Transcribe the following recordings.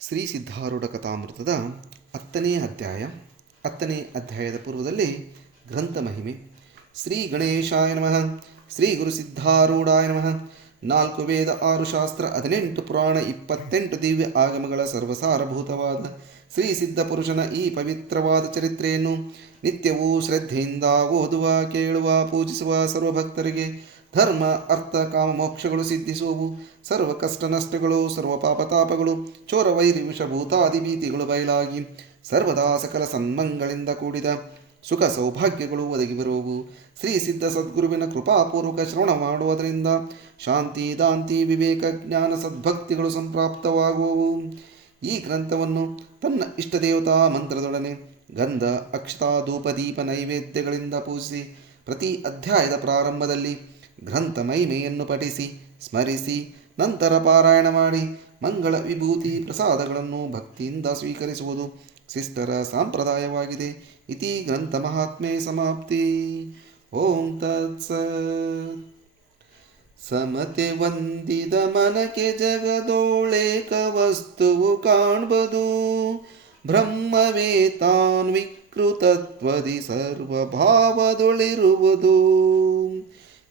ಶ್ರೀ ಸಿದ್ಧಾರೂಢ ಕಥಾಮೃತದ 10ನೇ ಅಧ್ಯಾಯ. 10ನೇ ಅಧ್ಯಾಯದ ಪೂರ್ವದಲ್ಲಿ ಗ್ರಂಥ ಮಹಿಮೆ. ಶ್ರೀ ಗಣೇಶಾಯ ನಮಃ. ಶ್ರೀ ಗುರು ಸಿದ್ಧಾರೂಢಾಯ ನಮಃ. 4 ವೇದ 6 ಶಾಸ್ತ್ರ 18 ಪುರಾಣ 28 ದಿವ್ಯ ಆಗಮಗಳ ಸರ್ವಸಾರಭೂತವಾದ ಶ್ರೀ ಸಿದ್ಧ ಪುರುಷನ ಈ ಪವಿತ್ರವಾದ ಚರಿತ್ರೆಯನ್ನು ನಿತ್ಯವೂ ಶ್ರದ್ಧೆಯಿಂದ ಓದುವ, ಕೇಳುವ, ಪೂಜಿಸುವ ಸರ್ವಭಕ್ತರಿಗೆ ಧರ್ಮ, ಅರ್ಥ, ಕಾಮ, ಮೋಕ್ಷಗಳು ಸಿದ್ಧಿಸುವವು. ಸರ್ವ ಕಷ್ಟ ನಷ್ಟಗಳು, ಸರ್ವ ಪಾಪತಾಪಗಳು, ಚೋರ ವೈರಿ ವಿಷಭೂತಾದಿ ಭೀತಿಗಳು ಬಯಲಾಗಿ ಸರ್ವದಾ ಸಕಲ ಸನ್ಮಂಗಳಿಂದ ಕೂಡಿದ ಸುಖ ಸೌಭಾಗ್ಯಗಳು ಒದಗಿ ಬರುವವು. ಶ್ರೀ ಸಿದ್ಧ ಸದ್ಗುರುವಿನ ಕೃಪಾಪೂರ್ವಕ ಶ್ರವಣ ಮಾಡುವುದರಿಂದ ಶಾಂತಿ, ದಾಂತಿ, ವಿವೇಕ, ಜ್ಞಾನ, ಸದ್ಭಕ್ತಿಗಳು ಸಂಪ್ರಾಪ್ತವಾಗುವವು. ಈ ಗ್ರಂಥವನ್ನು ತನ್ನ ಇಷ್ಟದೇವತಾ ಮಂತ್ರದೊಡನೆ ಗಂಧ, ಅಕ್ಷತಾ, ಧೂಪ, ದೀಪ, ನೈವೇದ್ಯಗಳಿಂದ ಪೂಜಿಸಿ ಪ್ರತಿ ಅಧ್ಯಾಯದ ಪ್ರಾರಂಭದಲ್ಲಿ ಗ್ರಂಥ ಮಹಿಮೆಯನ್ನು ಪಠಿಸಿ ಸ್ಮರಿಸಿ ನಂತರ ಪಾರಾಯಣ ಮಾಡಿ ಮಂಗಳ ವಿಭೂತಿ ಪ್ರಸಾದಗಳನ್ನು ಭಕ್ತಿಯಿಂದ ಸ್ವೀಕರಿಸುವುದು ಶಿಷ್ಟರ ಸಂಪ್ರದಾಯವಾಗಿದೆ. ಇತಿ ಗ್ರಂಥ ಮಹಾತ್ಮೆ ಸಮಾಪ್ತಿ. ಓಂ ತತ್ಸತ್. ಸಮತೆ ವಂದಿದ ಮನಕ್ಕೆ ಜಗದೋಳೇಕ ವಸ್ತುವು ಕಾಣ್ಬದು. ಬ್ರಹ್ಮವೇ ತಾನ್ ವಿಕೃತತ್ವದಿ ಸರ್ವಭಾವದೊಳಿರುವುದು.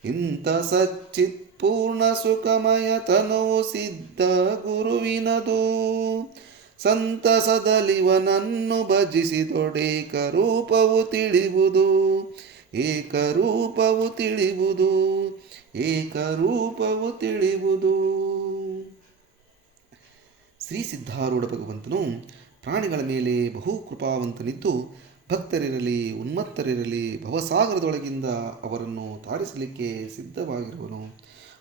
ಇಂಥ ಸಚ್ಚಿತ್ ಪೂರ್ಣ ಸುಖಮಯ ತನುವು ಸಿದ್ಧ ಗುರುವಿನದು. ಸಂತಸದಲಿವನನ್ನು ಭಜಿಸಿದೊಡೇಕ ರೂಪವು ತಿಳಿಯುವುದು. ಏಕರೂಪವು ತಿಳಿಯುವುದು. ಏಕರೂಪವು ತಿಳಿಯುವುದು. ಶ್ರೀ ಸಿದ್ಧಾರೂಢ ಭಗವಂತನು ಪ್ರಾಣಿಗಳ ಮೇಲೆ ಬಹು ಕೃಪಾವಂತನಿದ್ದು ಭಕ್ತರಿರಲಿ ಉನ್ಮತ್ತರಿರಲಿ ಭವಸಾಗರದೊಳಗಿಂದ ಅವರನ್ನು ತಾರಿಸಲಿಕ್ಕೆ ಸಿದ್ಧವಾಗಿರುವನು.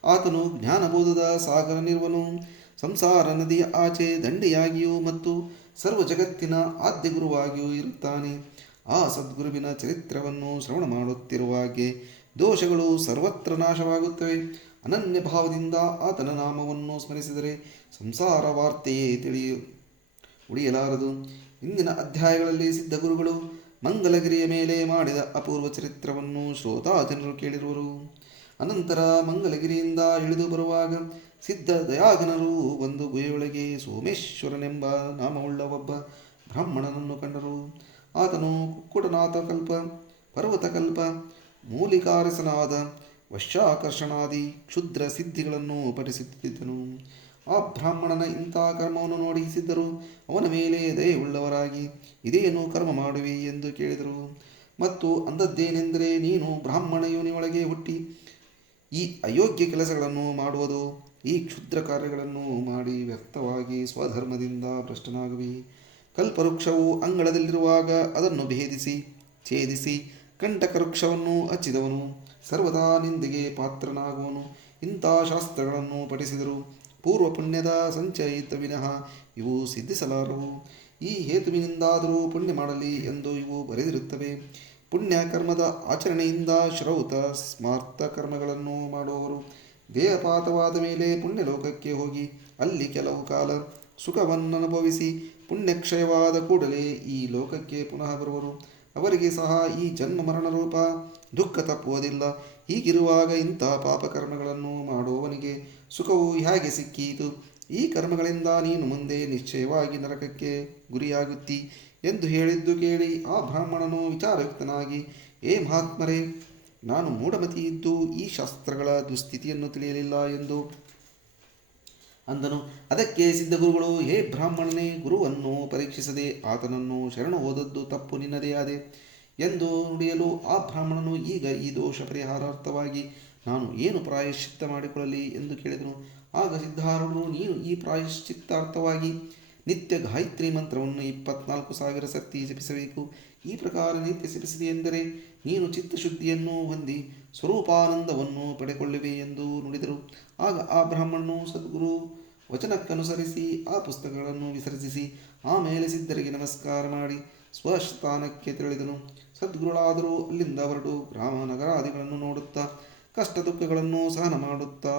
ಆತನು ಜ್ಞಾನಬೋಧದ ಸಾಗರನಿರುವನು. ಸಂಸಾರ ನದಿಯ ಆಚೆ ದಂಡೆಯಾಗಿಯೂ ಮತ್ತು ಸರ್ವ ಜಗತ್ತಿನ ಆದ್ಯ ಗುರುವಾಗಿಯೂ ಇರುತ್ತಾನೆ. ಆ ಸದ್ಗುರುವಿನ ಚರಿತ್ರವನ್ನು ಶ್ರವಣ ಮಾಡುತ್ತಿರುವಾಗೆ ದೋಷಗಳು ಸರ್ವತ್ರ ನಾಶವಾಗುತ್ತವೆ. ಅನನ್ಯ ಭಾವದಿಂದ ಆತನ ನಾಮವನ್ನು ಸ್ಮರಿಸಿದರೆ ಸಂಸಾರ ವಾರ್ತೆಯೇ ಉಳಿಯಲಾರದು. ಇಂದಿನ ಅಧ್ಯಾಯಗಳಲ್ಲಿ ಸಿದ್ಧಗುರುಗಳು ಮಂಗಲಗಿರಿಯ ಮೇಲೆ ಮಾಡಿದ ಅಪೂರ್ವ ಚರಿತ್ರವನ್ನು ಶ್ರೋತಾ ಜನರು ಕೇಳಿರುವರು. ಅನಂತರ ಮಂಗಲಗಿರಿಯಿಂದ ಇಳಿದು ಬರುವಾಗ ಸಿದ್ಧ ದಯಾಘನರು ಒಂದು ಗುಹೆಯೊಳಗೆ ಸೋಮೇಶ್ವರನೆಂಬ ನಾಮವುಳ್ಳ ಒಬ್ಬ ಬ್ರಾಹ್ಮಣನನ್ನು ಕಂಡರು. ಆತನು ಕುಕ್ಕುಟನಾಥಕಲ್ಪ, ಪರ್ವತಕಲ್ಪ, ಮೂಲಿಕಾರಸನಾದ ವಶ್ಯಾಕರ್ಷಣಾದಿ ಕ್ಷುದ್ರ ಸಿದ್ಧಿಗಳನ್ನು ಪಠಿಸುತ್ತಿದ್ದನು. ಆ ಬ್ರಾಹ್ಮಣನ ಇಂಥ ಕರ್ಮವನ್ನು ನೋಡಿ ಸಿದ್ಧರು ಅವನ ಮೇಲೆ ದಯೆಯುಳ್ಳವರಾಗಿ ಇದೇನು ಕರ್ಮ ಮಾಡುವೆ ಎಂದು ಕೇಳಿದರು. ಮತ್ತು ಅಂದದ್ದೇನೆಂದರೆ, ನೀನು ಬ್ರಾಹ್ಮಣ ಯೋನಿಯೊಳಗೆ ಹುಟ್ಟಿ ಈ ಅಯೋಗ್ಯ ಕೆಲಸಗಳನ್ನು ಮಾಡುವುದು, ಈ ಕ್ಷುದ್ರ ಕಾರ್ಯಗಳನ್ನು ಮಾಡಿ ವ್ಯಕ್ತವಾಗಿ ಸ್ವಧರ್ಮದಿಂದ ಭ್ರಷ್ಟನಾಗುವಿ. ಕಲ್ಪವೃಕ್ಷವು ಅಂಗಳದಲ್ಲಿರುವಾಗ ಅದನ್ನು ಭೇದಿಸಿ ಛೇದಿಸಿ ಕಂಟಕ ವೃಕ್ಷವನ್ನು ಹಚ್ಚಿದವನು ಸರ್ವದಾ ನಿಂದೆಗೆ ಪಾತ್ರನಾಗುವನು. ಇಂಥ ಶಾಸ್ತ್ರಗಳನ್ನು ಪಠಿಸಿದರು ಪೂರ್ವ ಪುಣ್ಯದ ಸಂಚಯಿತ ವಿನಃ ಇವು ಸಿದ್ಧಿಸಲಾರವು. ಈ ಹೇತುವಿನಿಂದಾದರೂ ಪುಣ್ಯ ಮಾಡಲಿ ಎಂದು ಇವು ಬರೆದಿರುತ್ತವೆ. ಪುಣ್ಯ ಕರ್ಮದ ಆಚರಣೆಯಿಂದ ಶ್ರೌತ ಸ್ಮಾರ್ಥ ಕರ್ಮಗಳನ್ನು ಮಾಡುವವರು ದೇಹಪಾತವಾದ ಮೇಲೆ ಪುಣ್ಯಲೋಕಕ್ಕೆ ಹೋಗಿ ಅಲ್ಲಿ ಕೆಲವು ಕಾಲ ಸುಖವನ್ನನುಭವಿಸಿ ಪುಣ್ಯಕ್ಷಯವಾದ ಕೂಡಲೇ ಈ ಲೋಕಕ್ಕೆ ಪುನಃ ಬರುವರು. ಅವರಿಗೆ ಸಹ ಈ ಜನ್ಮ ಮರಣ ರೂಪ ದುಃಖ ತಪ್ಪುವುದಿಲ್ಲ. ಹೀಗಿರುವಾಗ ಇಂಥ ಪಾಪಕರ್ಮಗಳನ್ನು ಮಾಡುವವನಿಗೆ ಸುಖವು ಹೇಗೆ ಸಿಕ್ಕೀತು? ಈ ಕರ್ಮಗಳಿಂದ ನೀನು ಮುಂದೆ ನಿಶ್ಚಯವಾಗಿ ನರಕಕ್ಕೆ ಗುರಿಯಾಗುತ್ತಿ ಎಂದು ಹೇಳಿದ್ದು ಕೇಳಿ ಆ ಬ್ರಾಹ್ಮಣನು ವಿಚಾರಯುಕ್ತನಾಗಿ, ಏ ಮಹಾತ್ಮರೇ, ನಾನು ಮೂಢಮತಿಯಿದ್ದು ಈ ಶಾಸ್ತ್ರಗಳ ದುಸ್ಥಿತಿಯನ್ನು ತಿಳಿಯಲಿಲ್ಲ ಎಂದು ಅಂದನು. ಅದಕ್ಕೆ ಸಿದ್ಧಗುರುಗಳು, ಹೇ ಬ್ರಾಹ್ಮಣನೇ, ಗುರುವನ್ನು ಪರೀಕ್ಷಿಸದೆ ಆತನನ್ನು ಶರಣು ಹೋದದ್ದು ತಪ್ಪು ನಿನ್ನದೇ ಆದೆ ಎಂದು ನುಡಿಯಲು ಆ ಬ್ರಾಹ್ಮಣನು, ಈಗ ಈ ದೋಷ ಪರಿಹಾರಾರ್ಥವಾಗಿ ನಾನು ಏನು ಪ್ರಾಯಶ್ಚಿತ್ತ ಮಾಡಿಕೊಳ್ಳಲಿ ಎಂದು ಕೇಳಿದನು. ಆಗ ಸಿದ್ಧಾರೂಢರು, ನೀನು ಈ ಪ್ರಾಯಶ್ಚಿತ್ತಾರ್ಥವಾಗಿ ನಿತ್ಯ ಗಾಯತ್ರಿ ಮಂತ್ರವನ್ನು 24,000 ಸರ್ತಿ ಜಪಿಸಬೇಕು. ಈ ಪ್ರಕಾರ ನಿತ್ಯ ಜಪಿಸಿದೆ ಎಂದರೆ ನೀನು ಚಿತ್ತಶುದ್ಧಿಯನ್ನು ಹೊಂದಿ ಸ್ವರೂಪಾನಂದವನ್ನು ಪಡೆಕೊಳ್ಳುವೆ ಎಂದು ನುಡಿದರು. ಆಗ ಆ ಬ್ರಾಹ್ಮಣನು ಸದ್ಗುರು ವಚನಕ್ಕನುಸರಿಸಿ ಆ ಪುಸ್ತಕಗಳನ್ನು ವಿಸರ್ಜಿಸಿ ಆಮೇಲೆ ಸಿದ್ಧರಿಗೆ ನಮಸ್ಕಾರ ಮಾಡಿ ಸ್ವಸ್ಥಾನಕ್ಕೆ ತೆರಳಿದನು. ಸದ್ಗುರುಳಾದರೂ ಅಲ್ಲಿಂದ ಹೊರಟು ಗ್ರಾಮ ನಗರಾದಿಗಳನ್ನು ನೋಡುತ್ತಾ ಕಷ್ಟ ದುಃಖಗಳನ್ನು ಸಹನ ಮಾಡುತ್ತಾ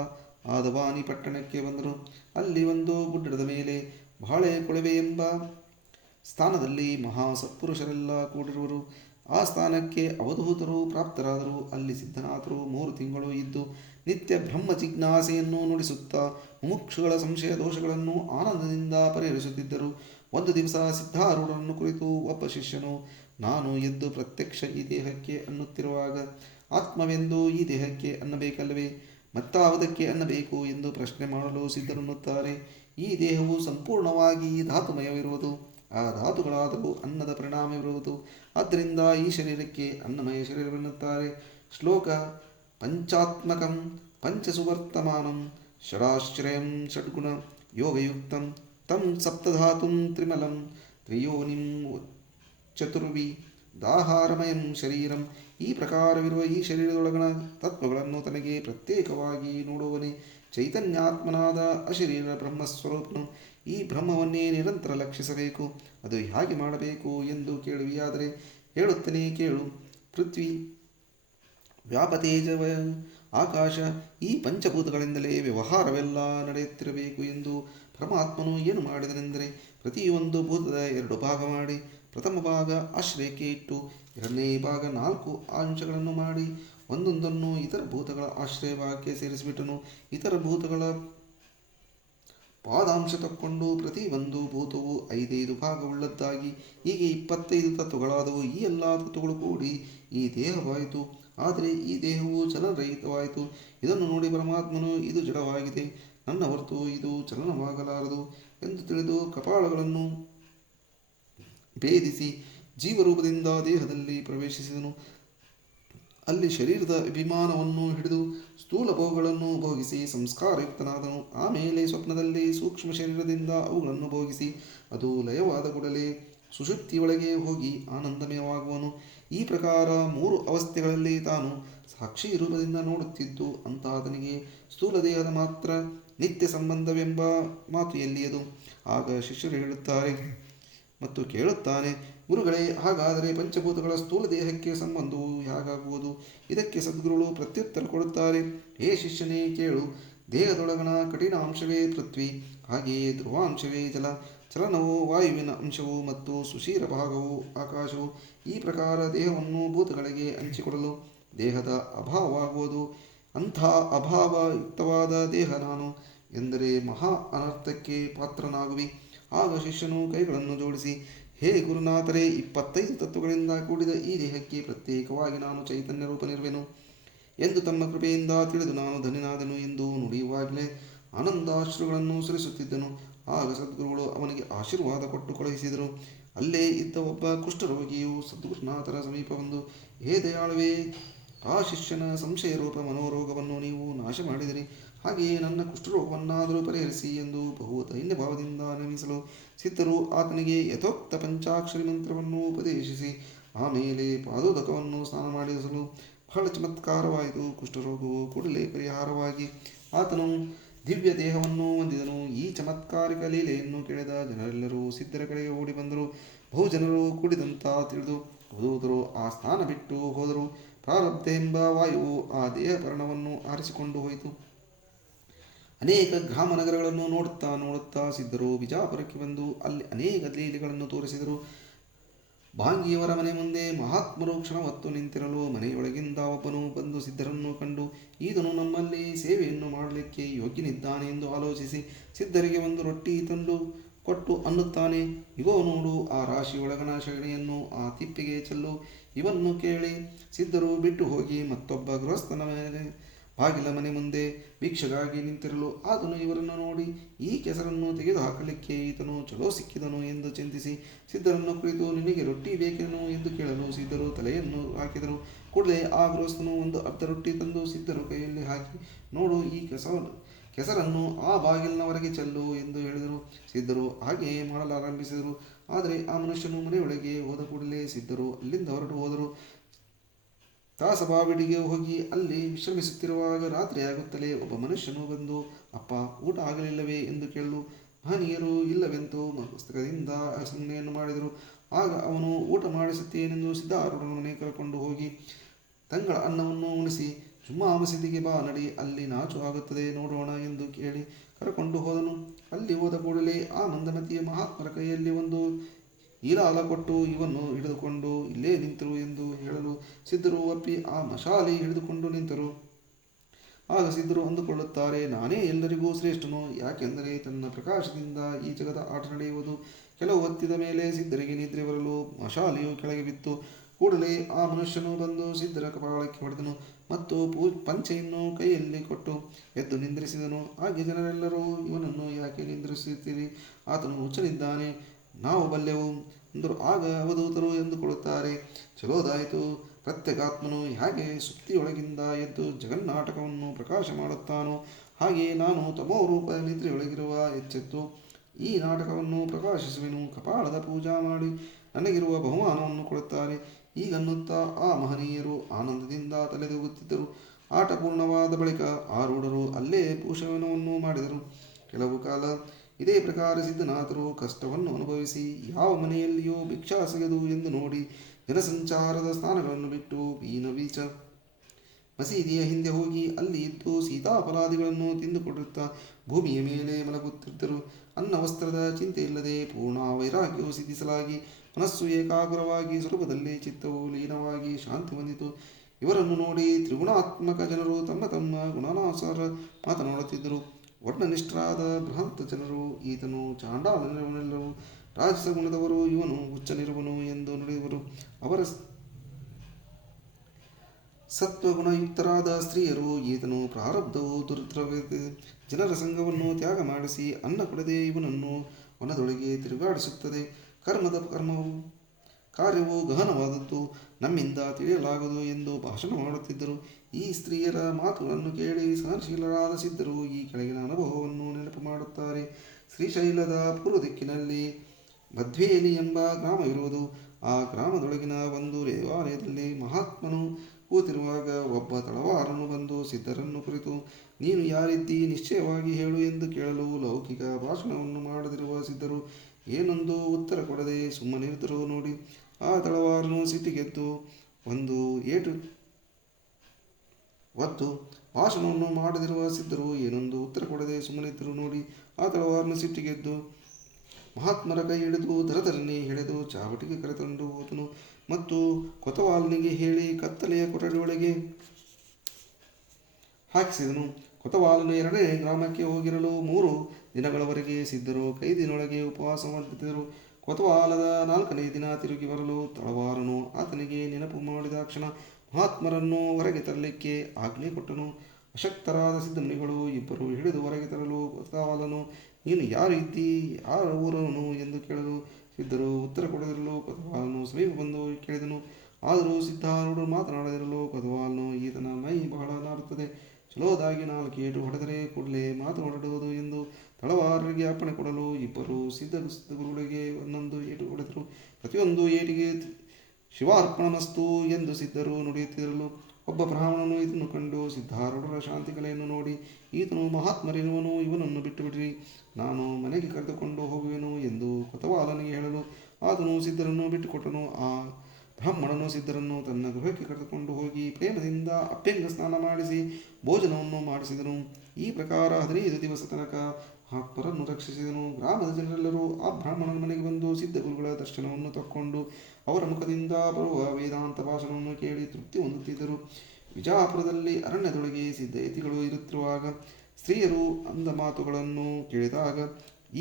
ಆದವಾನಿ ಪಟ್ಟಣಕ್ಕೆ ಬಂದರು. ಅಲ್ಲಿ ಒಂದು ಗುಡ್ಡದ ಮೇಲೆ ಬಾಳೆ ಕೊಳವೆ ಎಂಬ ಸ್ಥಾನದಲ್ಲಿ ಮಹಾ ಸತ್ಪುರುಷರೆಲ್ಲ ಕೂಡಿರುವರು. ಆ ಸ್ಥಾನಕ್ಕೆ ಅವಧೂತರು ಪ್ರಾಪ್ತರಾದರು. ಅಲ್ಲಿ ಸಿದ್ಧನಾಥರು 3 ತಿಂಗಳು ಇದ್ದು ನಿತ್ಯ ಬ್ರಹ್ಮ ಜಿಜ್ಞಾಸೆಯನ್ನು ನುಡಿಸುತ್ತಾ ಮುಮುಕ್ಷುಗಳ ಸಂಶಯ ದೋಷಗಳನ್ನು ಆನಂದದಿಂದ ಪರಿಹರಿಸುತ್ತಿದ್ದರು. ಒಂದು ದಿವಸ ಸಿದ್ಧಾರೂಢರನ್ನು ಕುರಿತು ಒಬ್ಬ ಶಿಷ್ಯನು, ನಾನು ಎದ್ದು ಪ್ರತ್ಯಕ್ಷ ಈ ದೇಹಕ್ಕೆ ಅನ್ನುತ್ತಿರುವಾಗ ಆತ್ಮವೆಂದು ಈ ದೇಹಕ್ಕೆ ಅನ್ನಬೇಕಲ್ಲವೇ, ಮತ್ತಾವುದಕ್ಕೆ ಅನ್ನಬೇಕು ಎಂದು ಪ್ರಶ್ನೆ ಮಾಡಲು ಸಿದ್ಧರನ್ನುತ್ತಾರೆ. ಈ ದೇಹವು ಸಂಪೂರ್ಣವಾಗಿ ಧಾತುಮಯವಿರುವುದು. ಆ ಧಾತುಗಳಾದರೂ ಅನ್ನದ ಪರಿಣಾಮವಿರುವುದು. ಆದ್ದರಿಂದ ಈ ಶರೀರಕ್ಕೆ ಅನ್ನಮಯ ಶರೀರವೆನ್ನುತ್ತಾರೆ. ಶ್ಲೋಕ ಪಂಚಾತ್ಮಕಂ ಪಂಚಸುವರ್ತಮಾನಂ ಷಡಾಶ್ರಯಂ ಷಡ್ಗುಣ ಯೋಗಯುಕ್ತಂ ತಂ ಸಪ್ತಧಾತುಂ ತ್ರಿಮಲಂ ತ್ರಿಯೋನಿಂ ಚತುರ್ವಿ ದಾಹಾರಮಯಂ ಶರೀರಂ. ಈ ಪ್ರಕಾರವಿರುವ ಈ ಶರೀರದೊಳಗಣ ತತ್ವಗಳನ್ನು ತನಗೆ ಪ್ರತ್ಯೇಕವಾಗಿ ನೋಡುವನೇ ಚೈತನ್ಯಾತ್ಮನಾದ ಅಶರೀರ ಬ್ರಹ್ಮಸ್ವರೂಪನು. ಈ ಬ್ರಹ್ಮವನ್ನೇ ನಿರಂತರ ಲಕ್ಷಿಸಬೇಕು. ಅದು ಹೇಗೆ ಮಾಡಬೇಕು ಎಂದು ಕೇಳುವಿಯಾದರೆ ಹೇಳುತ್ತೇನೆ ಕೇಳು. ಪೃಥ್ವಿ, ವ್ಯಾಪತೇಜವ, ಆಕಾಶ, ಈ ಪಂಚಭೂತಗಳಿಂದಲೇ ವ್ಯವಹಾರವೆಲ್ಲ ನಡೆಯುತ್ತಿರಬೇಕು ಎಂದು ಪರಮಾತ್ಮನು ಏನು ಮಾಡಿದನೆಂದರೆ, ಪ್ರತಿಯೊಂದು ಭೂತದ 2 ಭಾಗ ಮಾಡಿ ಪ್ರಥಮ ಭಾಗ ಆಶ್ರಯಕ್ಕೆ ಇಟ್ಟು 2ನೇ ಭಾಗ 4 ಅಂಶಗಳನ್ನು ಮಾಡಿ ಒಂದೊಂದನ್ನು ಇತರ ಭೂತಗಳ ಆಶ್ರಯ ಭಾಗಕ್ಕೆ ಸೇರಿಸಿಬಿಟ್ಟನು. ಇತರ ಭೂತಗಳ ಪಾದಾಂಶ ತಕ್ಕೊಂಡು ಪ್ರತಿ ಒಂದು ಭೂತವು 5 ಭಾಗವುಳ್ಳದ್ದಾಗಿ ಹೀಗೆ 25 ತತ್ವಗಳಾದವು. ಈ ಎಲ್ಲ ತತ್ವಗಳು ಕೂಡಿ ಈ ದೇಹವಾಯಿತು. ಆದರೆ ಈ ದೇಹವು ಚಲನರಹಿತವಾಯಿತು. ಇದನ್ನು ನೋಡಿ ಪರಮಾತ್ಮನು, ಇದು ಜಡವಾಗಿದೆ, ನನ್ನ ಹೊರತು ಇದು ಚಲನವಾಗಲಾರದು ಎಂದು ತಿಳಿದು ಕಪಾಳಗಳನ್ನು ಭೇದಿಸಿ ಜೀವರೂಪದಿಂದ ದೇಹದಲ್ಲಿ ಪ್ರವೇಶಿಸಿದನು. ಅಲ್ಲಿ ಶರೀರದ ಅಭಿಮಾನವನ್ನು ಹಿಡಿದು ಸ್ಥೂಲ ಭೋಗಗಳನ್ನು ಭೋಗಿಸಿ ಸಂಸ್ಕಾರಯುಕ್ತನಾದನು. ಆಮೇಲೆ ಸ್ವಪ್ನದಲ್ಲಿ ಸೂಕ್ಷ್ಮ ಶರೀರದಿಂದ ಅವುಗಳನ್ನು ಭೋಗಿಸಿ ಅದು ಲಯವಾದ ಕೂಡಲೇ ಸುಷುಪ್ತಿಯೊಳಗೆ ಹೋಗಿ ಆನಂದಮಯವಾಗುವನು. ಈ ಪ್ರಕಾರ 3 ಅವಸ್ಥೆಗಳಲ್ಲಿ ತಾನು ಸಾಕ್ಷಿ ರೂಪದಿಂದ ನೋಡುತ್ತಿದ್ದು ಅಂತಾತನಿಗೆ ಸ್ಥೂಲ ದೇಹದ ಮಾತ್ರ ನಿತ್ಯ ಸಂಬಂಧವೆಂಬ ಮಾತು ಎಲ್ಲಿಯದು. ಆಗ ಶಿಷ್ಯರು ಹೇಳುತ್ತಾರೆ ಮತ್ತು ಕೇಳುತ್ತಾನೆ, ಗುರುಗಳೇ, ಹಾಗಾದರೆ ಪಂಚಭೂತಗಳ ಸ್ಥೂಲ ದೇಹಕ್ಕೆ ಸಂಬಂಧವು ಹೇಗಾಗುವುದು? ಇದಕ್ಕೆ ಸದ್ಗುರುಗಳು ಪ್ರತ್ಯುತ್ತರ ಕೊಡುತ್ತಾರೆ. ಹೇ ಶಿಷ್ಯನೇ, ಕೇಳು. ದೇಹದೊಳಗಣ ಕಠಿಣ ಅಂಶವೇ ಪೃಥ್ವಿ, ಹಾಗೆಯೇ ಧ್ರುವಾಂಶವೇ ಜಲ, ಚಲನವು ವಾಯುವಿನ ಅಂಶವು ಮತ್ತು ಸುಶೀರ ಭಾಗವು ಆಕಾಶವು. ಈ ಪ್ರಕಾರ ದೇಹವನ್ನು ಭೂತಗಳಿಗೆ ಹಂಚಿಕೊಡಲು ದೇಹದ ಅಭಾವವಾಗುವುದು. ಅಂಥ ಅಭಾವಯುಕ್ತವಾದ ದೇಹ ನಾನು ಎಂದರೆ ಮಹಾ ಅನರ್ಥಕ್ಕೆ ಪಾತ್ರನಾಗುವಿ. ಆಗ ಶಿಷ್ಯನು ಕೈಗಳನ್ನು ಜೋಡಿಸಿ, ಹೇ ಗುರುನಾಥರೇ, 25 ತತ್ವಗಳಿಂದ ಕೂಡಿದ ಈ ದೇಹಕ್ಕೆ ಪ್ರತ್ಯೇಕವಾಗಿ ನಾನು ಚೈತನ್ಯ ರೂಪನಿರುವೆನು ಎಂದು ತಮ್ಮ ಕೃಪೆಯಿಂದ ತಿಳಿದು ನಾನು ಧನ್ಯನಾದೆನು ಎಂದು ನುಡಿಯುವಾಗಲೇ ಆನಂದಾಶ್ರುಗಳನ್ನು ಸುರಿಸುತ್ತಿದ್ದನು. ಆಗ ಸದ್ಗುರುಗಳು ಅವನಿಗೆ ಆಶೀರ್ವಾದ ಕೊಟ್ಟು ಕಳುಹಿಸಿದರು. ಅಲ್ಲೇ ಇದ್ದ ಒಬ್ಬ ಕುಷ್ಠರೋಗಿಯು ಸದ್ಗುರುನಾಥರ ಸಮೀಪ ಬಂದು, ಹೇ ದಯಾಳುವೇ, ಆ ಶಿಷ್ಯನ ಸಂಶಯರೂಪ ಮನೋರೋಗವನ್ನು ನೀವು ನಾಶ ಮಾಡಿದಿರಿ. ಹಾಗೆಯೇ ನನ್ನ ಕುಷ್ಠರೋಗವನ್ನಾದರೂ ಪರಿಹರಿಸಿ ಎಂದು ಬಹು ದೈನ್ಯಭಾವದಿಂದ ನೇಮಿಸಲು ಸಿದ್ಧರು ಆತನಿಗೆ ಯಥೋಕ್ತ ಪಂಚಾಕ್ಷರಿ ಮಂತ್ರವನ್ನು ಉಪದೇಶಿಸಿ ಆಮೇಲೆ ಪಾದೋದಕವನ್ನು ಸ್ನಾನ ಮಾಡಿಸಲು ಬಹಳ ಚಮತ್ಕಾರವಾಯಿತು. ಕುಷ್ಠರೋಗವು ಕೂಡಲೇ ಪರಿಹಾರವಾಗಿ ಆತನು ದಿವ್ಯ ದೇಹವನ್ನು ಹೊಂದಿದನು. ಈ ಚಮತ್ಕಾರಿಕ ಲೀಲೆಯನ್ನು ಕೇಳಿದ ಜನರೆಲ್ಲರೂ ಸಿದ್ಧರ ಕಡೆಗೆ ಓಡಿ ಬಂದರು. ಬಹುಜನರು ಕೂಡಿದಂತ ತಿಳಿದು ಅವಧೂತರು ಆ ಸ್ಥಾನ ಬಿಟ್ಟು ಹೋದರು. ಪ್ರಾರಬ್ಧ ಎಂಬ ವಾಯುವು ಆ ದೇಹ ಪರ್ಣವನ್ನು ಆರಿಸಿಕೊಂಡು ಹೋಯಿತು. ಅನೇಕ ಗ್ರಾಮ ನಗರಗಳನ್ನು ನೋಡುತ್ತಾ ನೋಡುತ್ತಾ ಸಿದ್ಧರು ಬಿಜಾಪುರಕ್ಕೆ ಬಂದು ಅಲ್ಲಿ ಅನೇಕ ಲೀಲೆಗಳನ್ನು ತೋರಿಸಿದರು. ಭಾಂಗಿಯವರ ಮನೆ ಮುಂದೆ ಮಹಾತ್ಮರು ಕ್ಷಣ ಹೊತ್ತು ನಿಂತಿರಲು ಮನೆಯೊಳಗಿಂದ ಒಬ್ಬನು ಬಂದು ಸಿದ್ಧರನ್ನು ಕಂಡು, ಈತನು ನಮ್ಮಲ್ಲಿ ಸೇವೆಯನ್ನು ಮಾಡಲಿಕ್ಕೆ ಯೋಗ್ಯನಿದ್ದಾನೆ ಎಂದು ಆಲೋಚಿಸಿ ಸಿದ್ಧರಿಗೆ ಒಂದು ರೊಟ್ಟಿ ತಂದು ಕೊಟ್ಟು ಅನ್ನುತ್ತಾನೆ, ಇಗೋ ನೋಡು, ಆ ರಾಶಿಯೊಳಗಣ ಸಗಣಿಯನ್ನು ಆ ತಿಪ್ಪಿಗೆ ಚೆಲ್ಲು. ಇವನ್ನು ಕೇಳಿ ಸಿದ್ಧರು ಬಿಟ್ಟು ಹೋಗಿ ಮತ್ತೊಬ್ಬ ಗೃಹಸ್ಥನ ಮೇಲೆ ಬಾಗಿಲ ಮನೆ ಮುಂದೆ ಭಿಕ್ಷೆಗಾಗಿ ನಿಂತಿರಲು ಆತನು ಇವರನ್ನು ನೋಡಿ, ಈ ಕೆಸರನ್ನು ತೆಗೆದುಹಾಕಲಿಕ್ಕೆ ಈತನು ಚಲೋ ಸಿಕ್ಕಿದನು ಎಂದು ಚಿಂತಿಸಿ ಸಿದ್ಧರನ್ನು ಕುರಿತು, ನಿನಗೆ ರೊಟ್ಟಿ ಬೇಕೇನು ಎಂದು ಕೇಳಲು ಸಿದ್ಧರು ತಲೆಯನ್ನು ಹಾಕಿದರು. ಕೂಡಲೇ ಆ ಗೃಹಸ್ಥನು ಒಂದು ಅರ್ಧ ರೊಟ್ಟಿ ತಂದು ಸಿದ್ಧರು ಕೈಯಲ್ಲಿ ಹಾಕಿ, ನೋಡು, ಈ ಕೆಸರನ್ನು ಆ ಬಾಗಿಲಿನವರೆಗೆ ಚೆಲ್ಲು ಎಂದು ಹೇಳಿದರು. ಸಿದ್ಧರು ಹಾಗೆಯೇ ಮಾಡಲಾರಂಭಿಸಿದರು. ಆದರೆ ಆ ಮನುಷ್ಯನು ಮನೆಯೊಳಗೆ ಹೋದ ಕೂಡಲೇ ಸಿದ್ಧರು ಅಲ್ಲಿಂದ ಹೊರಟು ಹೋದರು. ತಾಸಬಾವಿಡಿಗೆ ಹೋಗಿ ಅಲ್ಲಿ ವಿಶ್ರಮಿಸುತ್ತಿರುವಾಗ ರಾತ್ರಿಯಾಗುತ್ತಲೇ ಒಬ್ಬ ಮನುಷ್ಯನು ಬಂದು, ಅಪ್ಪ, ಊಟ ಆಗಲಿಲ್ಲವೇ ಎಂದು ಕೇಳಲು ಮಹನೀಯರು ಇಲ್ಲವೆಂದು ಮಸ್ತಕದಿಂದ ಸಂಜ್ಞೆಯನ್ನು ಮಾಡಿದರು. ಆಗ ಅವನು ಊಟ ಮಾಡಿಸುತ್ತೇನೆಂದು ಸಿದ್ಧಾರೂಢನ ಮನೆ ಕರ್ಕೊಂಡು ಹೋಗಿ ತಂಗಳ ಅನ್ನವನ್ನು ಉಣಿಸಿ, ಜುಮ್ಮಾ ಮಸೀದಿಗೆ ಬಾ ನಡಿ, ಅಲ್ಲಿ ನಾಚು ಆಗುತ್ತದೆ, ನೋಡೋಣ ಎಂದು ಕೇಳಿ ಕರಕೊಂಡು ಹೋದನು. ಅಲ್ಲಿ ಹೋದ ಕೂಡಲೇ ಆ ಮಂದಮತಿಯ ಮಹಾತ್ಮರ ಕೈಯಲ್ಲಿ ಒಂದು ಈಲಾಲ ಕೊಟ್ಟು ಇವನ್ನು ಹಿಡಿದುಕೊಂಡು ಇಲ್ಲೇ ನಿಂತರು ಎಂದು ಹೇಳಲು ಸಿದ್ಧರು ಒಪ್ಪಿ ಆ ಮಶಾಲೆ ಹಿಡಿದುಕೊಂಡು ನಿಂತರು. ಆಗ ಸಿದ್ಧರು ಅಂದುಕೊಳ್ಳುತ್ತಾರೆ, ನಾನೇ ಎಲ್ಲರಿಗೂ ಶ್ರೇಷ್ಠನು, ಯಾಕೆಂದರೆ ತನ್ನ ಪ್ರಕಾಶದಿಂದ ಈ ಜಗದ ಆಟ ನಡೆಯುವುದು. ಕೆಲವು ಹೊತ್ತಿದ ಮೇಲೆ ಸಿದ್ಧರಿಗೆ ನಿದ್ರೆ ಬರಲು ಮಶಾಲೆಯು ಕೆಳಗೆ ಬಿತ್ತು. ಕೂಡಲೇ ಆ ಮನುಷ್ಯನು ಬಂದು ಸಿದ್ಧರ ಕಪಾಳಕ್ಕೆ ಹೊಡೆದನು ಮತ್ತು ಪಂಚೆಯನ್ನು ಕೈಯಲ್ಲಿ ಕೊಟ್ಟು ಎದ್ದು ನಿಂದ್ರಿಸಿದನು. ಹಾಗೆ ಜನರೆಲ್ಲರೂ, ಇವನನ್ನು ಯಾಕೆ ನಿಂದ್ರಿಸುತ್ತೀರಿ, ಆತನು ಹುಚ್ಚನಿದ್ದಾನೆ, ನಾವು ಬಲ್ಲೆವು ಅಂದರು. ಆಗ ಅವಧೂತರು ಎಂದುಕೊಳ್ಳುತ್ತಾರೆ, ಚಲೋದಾಯಿತು, ಪ್ರತ್ಯೇಕಾತ್ಮನು ಹೇಗೆ ಸುಪ್ತಿಯೊಳಗಿಂದ ಎದ್ದು ಜಗನ್ನಾಟಕವನ್ನು ಪ್ರಕಾಶ ಮಾಡುತ್ತಾನೋ ಹಾಗೆಯೇ ನಾನು ತಮೋರೂಪ ನಿದ್ರೆಯೊಳಗಿರುವ ಎಚ್ಚೆತ್ತು ಈ ನಾಟಕವನ್ನು ಪ್ರಕಾಶಿಸುವೆನು. ಕಪಾಳದ ಪೂಜಾ ಮಾಡಿ ನನಗಿರುವ ಬಹುಮಾನವನ್ನು ಕೊಡುತ್ತಾರೆ. ಹೀಗನ್ನುತ್ತಾ ಆ ಮಹನೀಯರು ಆನಂದದಿಂದ ತಲೆದೂಗುತ್ತಿದ್ದರು. ಆಟ ಪೂರ್ಣವಾದ ಬಳಿಕ ಆರೂಢರು ಅಲ್ಲೇ ಭೂಷಣವನ್ನು ಮಾಡಿದರು. ಕೆಲವು ಕಾಲ ಇದೇ ಪ್ರಕಾರ ಸಿದ್ಧನಾಥರು ಕಷ್ಟವನ್ನು ಅನುಭವಿಸಿ ಯಾವ ಮನೆಯಲ್ಲಿಯೂ ಭಿಕ್ಷಾ ಸಿಗದು ಎಂದು ನೋಡಿ ಜನಸಂಚಾರದ ಸ್ಥಾನಗಳನ್ನು ಬಿಟ್ಟು ಬೀಚ ಮಸೀದಿಯ ಹಿಂದೆ ಹೋಗಿ ಅಲ್ಲಿ ಇದ್ದು ಸೀತಾಫಲಾದಿಗಳನ್ನು ತಿಂದುಕೊಡುತ್ತಾ ಭೂಮಿಯ ಮೇಲೆ ಮಲಗುತ್ತಿದ್ದರು. ಅನ್ನ ವಸ್ತ್ರದ ಚಿಂತೆಯಿಲ್ಲದೆ ಪೂರ್ಣ ವೈರಾಗ್ಯವು ಸಿದ್ಧಿಸಲಾಗಿ ಮನಸ್ಸು ಏಕಾಗ್ರವಾಗಿ ಸ್ವರೂಪದಲ್ಲಿ ಚಿತ್ತವು ಲೀನವಾಗಿ ಶಾಂತಿ ಹೊಂದಿತು. ಇವರನ್ನು ನೋಡಿ ತ್ರಿಗುಣಾತ್ಮಕ ಜನರು ತಮ್ಮ ತಮ್ಮ ಗುಣಾನುಸಾರ ಮಾತನಾಡುತ್ತಿದ್ದರು. ವರ್ಣನಿಷ್ಠರಾದ ಭ್ರಾಂತ ಜನರು ಈತನು ಚಾಂಡಾಲನೆಲ್ಲರೂ ರಾಜಸ ಗುಣದವರು, ಇವನು ಹುಚ್ಚನಿರುವನು ಎಂದು ನುಡಿಯುವರು. ಅವರ ಸತ್ವಗುಣಯುಕ್ತರಾದ ಸ್ತ್ರೀಯರು, ಈತನು ಪ್ರಾರಬ್ಧವು ದುರ್ದ್ರವಿದೆ, ಜನರ ಸಂಘವನ್ನು ತ್ಯಾಗ ಮಾಡಿಸಿ ಅನ್ನ ಕೊಡದೆ ಇವನನ್ನು ವನದೊಳಗೆ ತಿರುಗಾಡಿಸುತ್ತದೆ. ಕಾರ್ಯವು ಗಹನವಾದದ್ದು, ನಮ್ಮಿಂದ ತಿಳಿಯಲಾಗದು ಎಂದು ಭಾಷಣ ಮಾಡುತ್ತಿದ್ದರು. ಈ ಸ್ತ್ರೀಯರ ಮಾತುಗಳನ್ನು ಕೇಳಿ ಸಹನಶೀಲರಾದ ಸಿದ್ಧರು ಈ ಕೆಳಗಿನ ಅನುಭವವನ್ನು ನೆನಪು ಮಾಡುತ್ತಾರೆ. ಶ್ರೀಶೈಲದ ಪೂರ್ವ ದಿಕ್ಕಿನಲ್ಲಿ ಮಧ್ವೇಲಿ ಎಂಬ ಗ್ರಾಮವಿರುವುದು. ಆ ಗ್ರಾಮದೊಳಗಿನ ಒಂದು ದೇವಾಲಯದಲ್ಲಿ ಮಹಾತ್ಮನು ಕೂತಿರುವಾಗ ಒಬ್ಬ ತಳವಾರನು ಬಂದು ಸಿದ್ಧರನ್ನು ಕುರಿತು, ನೀನು ಯಾರಿದ್ದಿ, ನಿಶ್ಚಯವಾಗಿ ಹೇಳು ಎಂದು ಕೇಳಲು ಲೌಕಿಕ ಭಾಷಣವನ್ನು ಮಾಡದಿರುವ ಸಿದ್ಧರು ಏನೊಂದು ಉತ್ತರ ಕೊಡದೆ ಸುಮ್ಮನಿದ್ದರು. ನೋಡಿ, ಆ ತಳವಾರನು ಸಿಟ್ಟಿಗೆದ್ದು ಒಂದು ಏಟು ಒದ್ದು ಭಾಷಣವನ್ನು ಮಾಡದಿರುವ ಸಿದ್ಧರು ಏನೊಂದು ಉತ್ತರ ಕೊಡದೆ ಸುಮ್ಮನಿದ್ದರು. ನೋಡಿ, ಆ ತಳವಾರನು ಸಿಟ್ಟಿಗೆದ್ದು ಮಹಾತ್ಮರ ಕೈ ಹಿಡಿದು ದರದರನ್ನೇ ಹಿಡಿದು ಚಾವಟಿಗೆ ಕರೆತಂದು ಹೋದನು ಮತ್ತು ಕೊತವಾಲನಿಗೆ ಹೇಳಿ ಕತ್ತಲೆಯ ಕೊಠಡಿಯೊಳಗೆ ಹಾಕಿಸಿದನು. ಕೊತವಾಲನು 2ನೇ ಗ್ರಾಮಕ್ಕೆ ಹೋಗಿರಲು 3 ದಿನಗಳವರೆಗೆ ಸಿದ್ಧರು ಕೈದಿನೊಳಗೆ ಉಪವಾಸ ಮಾಡಿದ್ದರು. ಕೊತವಾಲದ 4ನೇ ದಿನ ತಿರುಗಿ ಬರಲು ತಳವಾರನು ಆತನಿಗೆ ನೆನಪು ಮಾಡಿದ ಕ್ಷಣ ಮಹಾತ್ಮರನ್ನು ಹೊರಗೆ ತರಲಿಕ್ಕೆ ಆಜ್ಞೆ ಕೊಟ್ಟನು. ಅಶಕ್ತರಾದ ಸಿದ್ಧಮುನಿಗಳು ಇಬ್ಬರು ಹಿಡಿದು ಹೊರಗೆ ತರಲು ಕೊತವಾಲನು, ನೀನು ಯಾರು ಇದ್ದಿ, ಯಾರ ಊರವನು ಎಂದು ಕೇಳಲು ಸಿದ್ಧರು ಉತ್ತರ ಕೊಡದಿರಲು ಕೊತವಾಲನು ಸಮೀಪ ಬಂದು ಕೇಳಿದನು. ಆದರೂ ಸಿದ್ಧಾರೂಢರು ಮಾತನಾಡದಿರಲು ಕೊತವಾಲನು, ಈತನ ಮೈ ಬಹಳ ನಾರುತ್ತದೆ, ಚಲೋದಾಗಿ 4 ಏಟು ಹೊಡೆದರೆ ಕೂಡಲೇ ಮಾತು ಹೊರಡುವುದು ಎಂದು ತಳವಾರರಿಗೆ ಅಪ್ಪಣೆ ಕೊಡಲು ಇಬ್ಬರು ಸಿದ್ಧಗುರುಗಳಿಗೆ 1 ಏಟು ಹೊಡೆದರು. ಪ್ರತಿಯೊಂದು ಏಟಿಗೆ ಶಿವಾರ್ಪಣಮಸ್ತು ಎಂದು ಸಿದ್ಧರು ನುಡಿಯುತ್ತಿರಲು ಒಬ್ಬ ಬ್ರಾಹ್ಮಣನು ಇದನ್ನು ಕಂಡು ಸಿದ್ಧಾರೂಢರ ಶಾಂತಿ ಕಲೆಯನ್ನು ನೋಡಿ, ಈತನು ಮಹಾತ್ಮರಿರುವನು, ಇವನನ್ನು ಬಿಟ್ಟುಬಿಡ್ರಿ, ನಾನು ಮನೆಗೆ ಕರೆದುಕೊಂಡು ಹೋಗುವೆನು ಎಂದು ಕೊತವಾಲನಿಗೆ ಹೇಳಲು ಆತನು ಸಿದ್ಧರನ್ನು ಬಿಟ್ಟುಕೊಟ್ಟನು. ಆ ಬ್ರಾಹ್ಮಣನು ಸಿದ್ಧರನ್ನು ತನ್ನ ಗೃಹಕ್ಕೆ ಕರೆದುಕೊಂಡು ಹೋಗಿ ಪ್ರೇಮದಿಂದ ಅಭ್ಯಂಗ ಸ್ನಾನ ಮಾಡಿಸಿ ಭೋಜನವನ್ನು ಮಾಡಿಸಿದನು. ಈ ಪ್ರಕಾರ 15 ದಿವಸ ತನಕ ಮಹಾತ್ಮರನ್ನು ರಕ್ಷಿಸಿದನು. ಗ್ರಾಮದ ಜನರೆಲ್ಲರೂ ಆ ಬ್ರಾಹ್ಮಣನ ಮನೆಗೆ ಬಂದು ಸಿದ್ಧಗುರುಗಳ ದರ್ಶನವನ್ನು ತಕ್ಕೊಂಡು ಅವರ ಮುಖದಿಂದ ಬರುವ ವೇದಾಂತ ಭಾಷಣವನ್ನು ಕೇಳಿ ತೃಪ್ತಿ ಹೊಂದುತ್ತಿದ್ದರು. ವಿಜಾಪುರದಲ್ಲಿ ಅರಣ್ಯದೊಳಗೆ ಸಿದ್ಧಯತಿಗಳು ಇರುತ್ತಿರುವಾಗ ಸ್ತ್ರೀಯರು ಅಂದ ಮಾತುಗಳನ್ನು ಕೇಳಿದಾಗ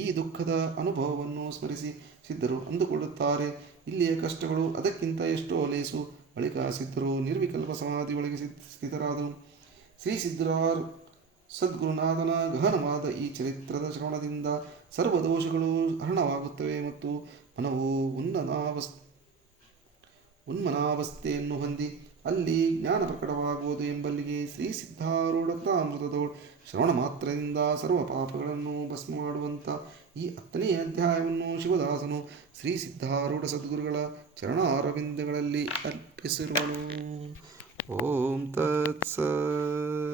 ಈ ದುಃಖದ ಅನುಭವವನ್ನು ಸ್ಮರಿಸಿ ಸಿದ್ಧರು ಅಂದುಕೊಳ್ಳುತ್ತಾರೆ, ಇಲ್ಲಿಯ ಕಷ್ಟಗಳು ಅದಕ್ಕಿಂತ ಎಷ್ಟೋ ಲೇಸು. ಬಳಿಕ ಸಿದ್ಧರು ನಿರ್ವಿಕಲ್ಪ ಸಮಾಧಿಯೊಳಗೆ ಸ್ಥಿತರಾದರು. ಶ್ರೀ ಸಿದ್ಧರಾರ್ ಸದ್ಗುರುನಾಥನ ಗಹನವಾದ ಈ ಚರಿತ್ರದ ಶ್ರವಣದಿಂದ ಸರ್ವದೋಷಗಳು ಹರಣವಾಗುತ್ತವೆ ಮತ್ತು ಮನವು ಉನ್ಮನಾವಸ್ಥೆಯನ್ನು ಹೊಂದಿ ಅಲ್ಲಿ ಜ್ಞಾನ ಪ್ರಕಟವಾಗುವುದು ಎಂಬಲ್ಲಿಗೆ ಶ್ರೀ ಸಿದ್ಧಾರೂಢ ಕಥಾಮೃತದೋಳು ಶ್ರವಣ ಮಾತ್ರದಿಂದ ಸರ್ವ ಪಾಪಗಳನ್ನು ಭಸ್ಮ ಮಾಡುವಂಥ ಈ 10ನೇ ಅಧ್ಯಾಯವನ್ನು ಶಿವದಾಸನು ಶ್ರೀ ಸಿದ್ಧಾರೂಢ ಸದ್ಗುರುಗಳ ಚರಣಾರವಿಂದಗಳಲ್ಲಿ ಅರ್ಪಿಸಿರುವನು. ಓಂ ತತ್ಸತ್.